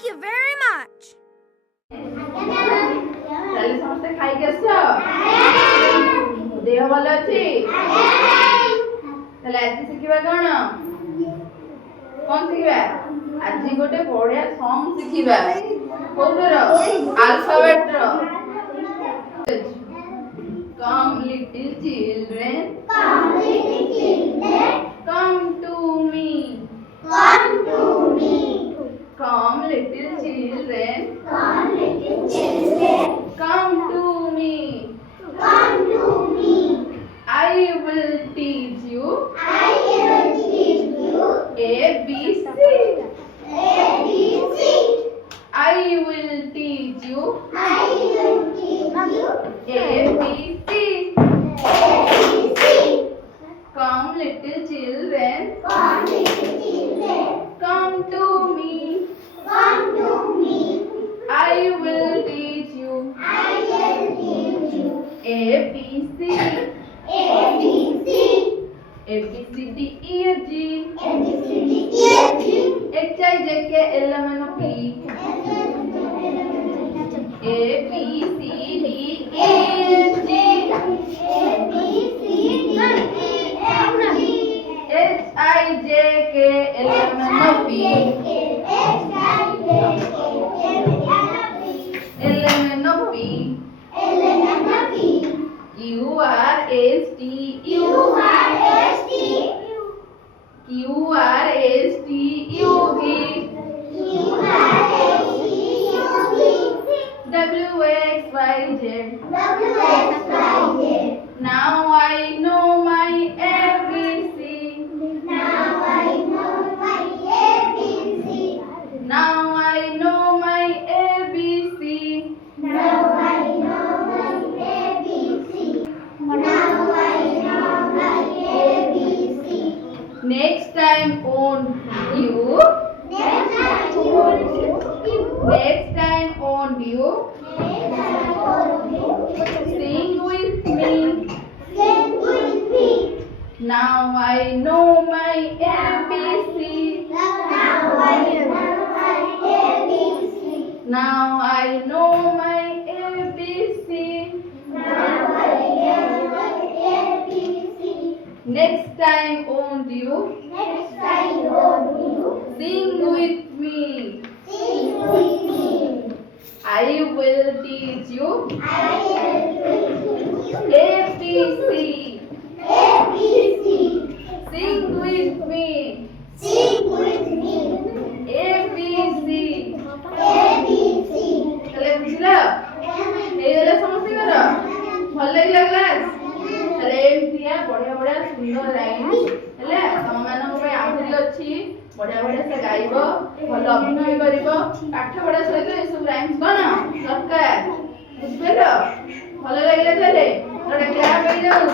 Thank you very much. चल समस्ते खाई के आसो देह भल अछि चल आज शिखिबा कौन शिखिबा आज गोटे बढ़िया song शिखिबा Conor alphabet row Come little children, come to me. Come little children, come to me. I will teach you A B C. I will teach you A B C. Come little children, come to me. I will teach you A B C. A B C D E F G H I J K L M N O P. A B C D E F G H I J K L M N O P. L M N O P. Q R S T U Q R S T U V W X Y Z. Now I know my ABC. Now I know my ABC. Next time on you. Sing with me. Now I know my ABC. Now I know my ABC. Next time on you. Sing with me. I will teach you ABC. Sing with me. ABC. चले बुझला ए गला समझते कर भल लागला class चले एमतिया बढ़िया बढ़िया सुंदर लाइन हेले तम मानक पे आहुरी अछि बढ़िया बढ़िया से गाइबो भल अभिनय करिवो पाठ पढ़ा सहित ए सब लाइन्स कोन दरकार बुझबेलो भल लागला चले तोडे क्लास हो जाऊ।